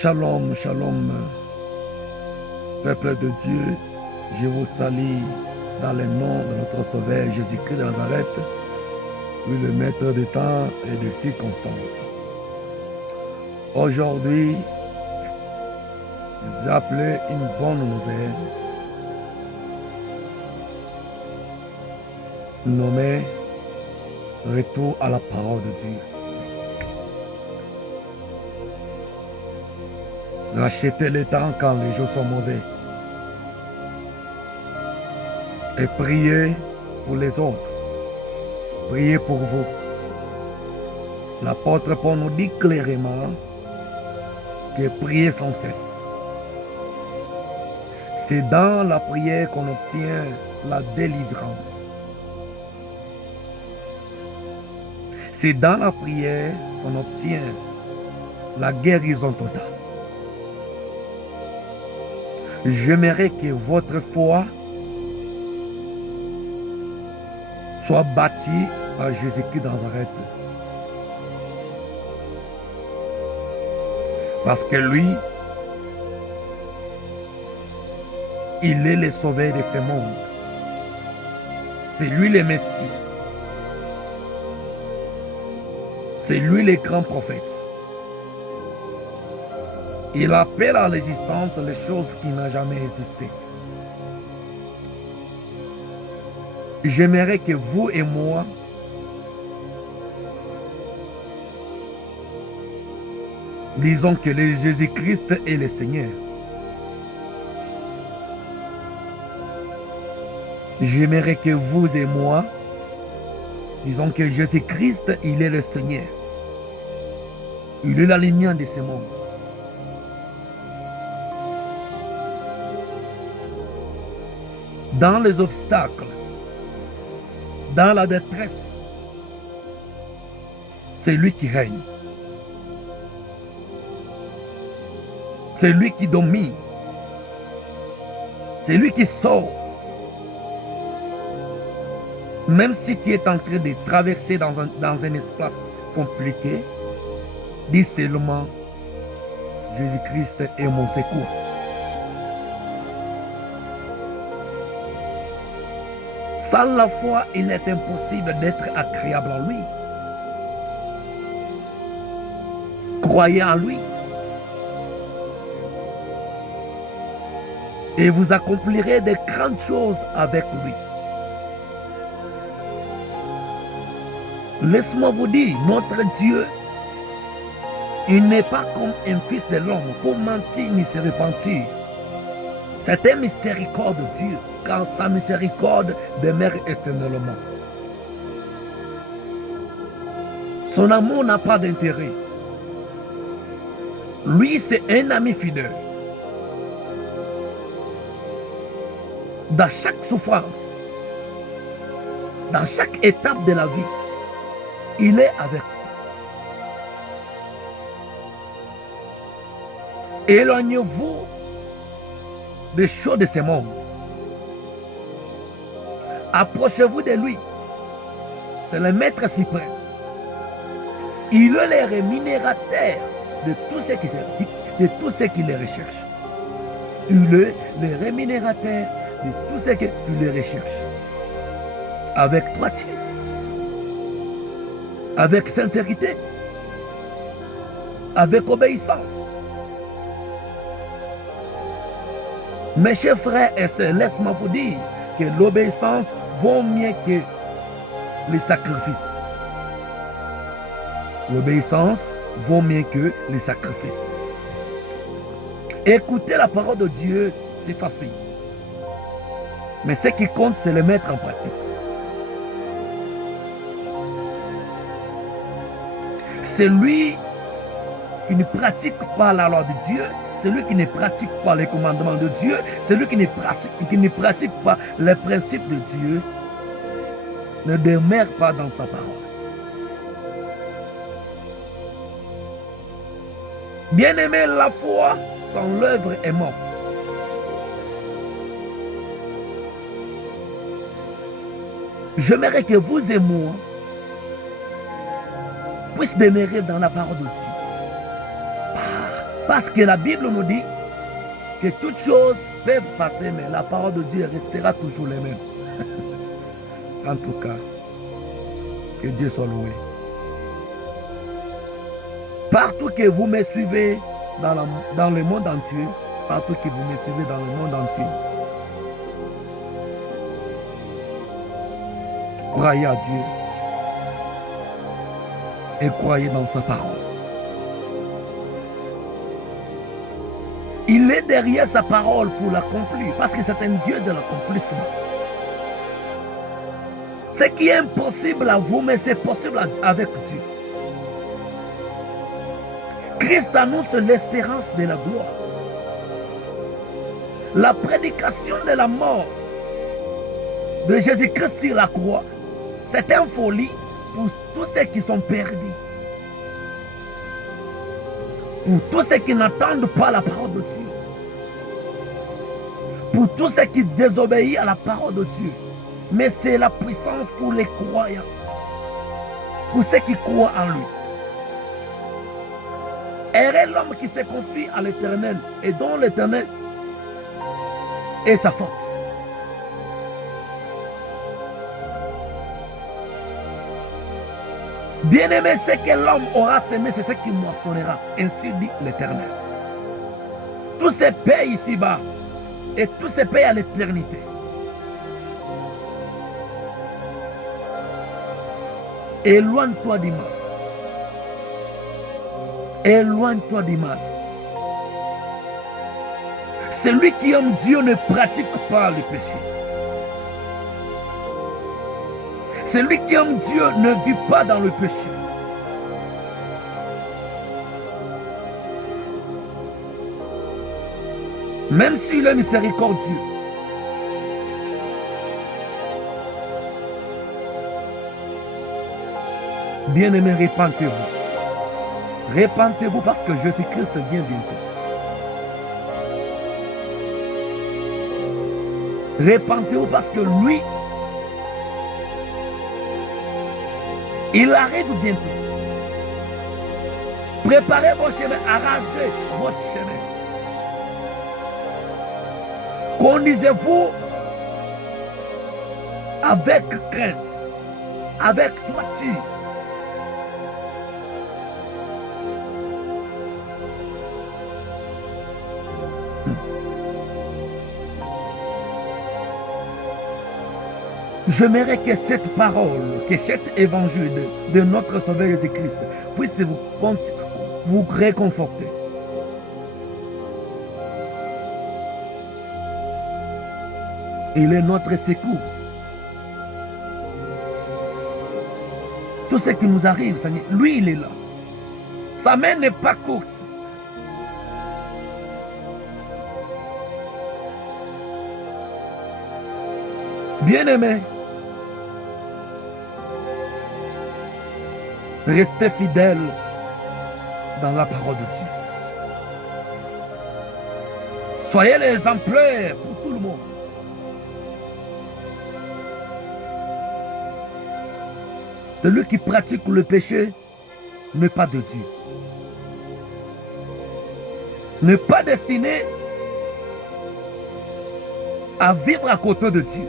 Shalom, shalom, peuple de Dieu, je vous salue dans le nom de notre Sauveur Jésus-Christ de Nazareth, lui le maître des temps et des circonstances. Aujourd'hui, je vous appelle une bonne nouvelle, nommée Retour à la parole de Dieu. Rachetez le temps quand les jours sont mauvais. Et priez pour les autres. Priez pour vous. L'apôtre Paul nous dit clairement que priez sans cesse. C'est dans la prière qu'on obtient la délivrance. C'est dans la prière qu'on obtient la guérison totale. J'aimerais que votre foi soit bâtie par Jésus-Christ de Nazareth. Parce que lui, il est le sauveur de ce monde. C'est lui le Messie. C'est lui le grand prophète. Il appelle à l'existence les choses qui n'ont jamais existé. J'aimerais que vous et moi, disons que Jésus-Christ est le Seigneur. J'aimerais que vous et moi, disons que Jésus-Christ, il est le Seigneur. Il est la lumière de ce monde. Dans les obstacles, dans la détresse, c'est lui qui règne. C'est lui qui domine. C'est lui qui sauve. Même si tu es en train de traverser dans un espace compliqué, dis seulement, Jésus-Christ est mon secours. Sans la foi, il est impossible d'être agréable en lui. Croyez en lui. Et vous accomplirez de grandes choses avec lui. Laisse-moi vous dire, notre Dieu, il n'est pas comme un fils de l'homme pour mentir ni se repentir. C'est un miséricorde de Dieu, car sa miséricorde demeure éternellement. Son amour n'a pas d'intérêt. Lui, c'est un ami fidèle. Dans chaque souffrance, dans chaque étape de la vie, il est avec vous. Éloignez-vous des choses de ce monde. Approchez-vous de lui. C'est le maître suprême. Il est le rémunérateur de tous ceux qui le recherchent. Il est le rémunérateur de tous ceux qui le recherchent. Avec droiture. Avec sincérité. Avec obéissance. Mes chers frères et sœurs, laisse-moi vous dire que l'obéissance vaut mieux que les sacrifices. L'obéissance vaut mieux que les sacrifices. Écouter la parole de Dieu, c'est facile. Mais ce qui compte, c'est le mettre en pratique. Celui qui ne pratique pas la loi de Dieu, celui qui ne pratique pas les commandements de Dieu, celui qui ne pratique pas les principes de Dieu, ne demeure pas dans sa parole. Bien-aimé, la foi sans l'œuvre est morte. J'aimerais que vous et moi puissions demeurer dans la parole de Dieu. Parce que la Bible nous dit que toutes choses peuvent passer, mais la parole de Dieu restera toujours la même. En tout cas, que Dieu soit loué. Partout que vous me suivez dans le monde entier, partout que vous me suivez dans le monde entier, croyez à Dieu et croyez dans sa parole. Il est derrière sa parole pour l'accomplir, parce que c'est un Dieu de l'accomplissement. Ce qui est impossible à vous, mais c'est possible avec Dieu. Christ annonce l'espérance de la gloire. La prédication de la mort de Jésus-Christ sur la croix, c'est une folie pour tous ceux qui sont perdus. Pour tous ceux qui n'entendent pas la parole de Dieu. Pour tous ceux qui désobéissent à la parole de Dieu. Mais c'est la puissance pour les croyants. Pour ceux qui croient en lui. Heureux l'homme qui se confie à l'Éternel et dont l'Éternel est sa force. Bien-aimé, ce que l'homme aura semé, c'est ce qui moissonnera. Ainsi dit l'Éternel. Tout se paye ici-bas et tout se paye à l'éternité. Éloigne-toi du mal. Éloigne-toi du mal. Celui qui aime Dieu ne pratique pas le péché. Celui qui aime Dieu ne vit pas dans le péché. Même s'il est miséricordieux. Bien-aimés, répentez-vous. Répentez-vous parce que Jésus-Christ vient bientôt. Répentez-vous parce que lui, il arrive bientôt. Préparez vos chemins, arrasez vos chemins. Conduisez-vous avec crainte, avec droiture. J'aimerais que cette parole, que cet évangile de notre Sauveur Jésus-Christ puisse vous réconforter. Il est notre secours. Tout ce qui nous arrive, Seigneur, lui, il est là. Sa main n'est pas courte. Bien-aimé, restez fidèles dans la parole de Dieu. Soyez l'exemplaire pour tout le monde. Celui qui pratique le péché n'est pas de Dieu. N'est pas destiné à vivre à côté de Dieu.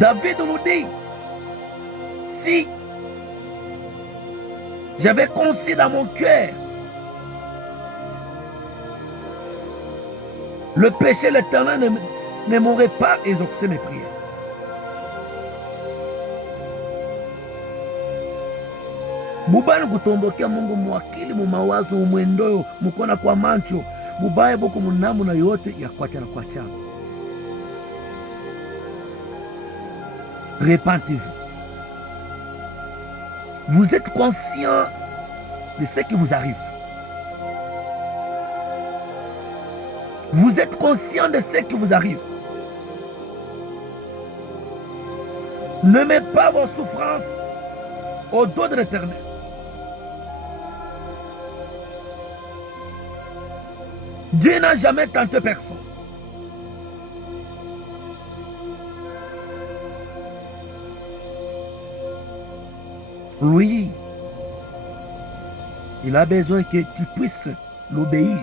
David nous dit, si j'avais conçu dans mon cœur le péché, l'Éternel ne m'aurait pas exaucé mes prières. Bubani kutombokia Mungu mwakili mumawazo umwendoyo mukona kwa mancho bubaye boko munamu na yote ya kwachana kwachana. Répentez-vous. Vous êtes conscient de ce qui vous arrive. Vous êtes conscient de ce qui vous arrive. Ne mettez pas vos souffrances au dos de l'Éternel. Dieu n'a jamais tenté personne. lui, il a besoin que tu puisses l'obéir.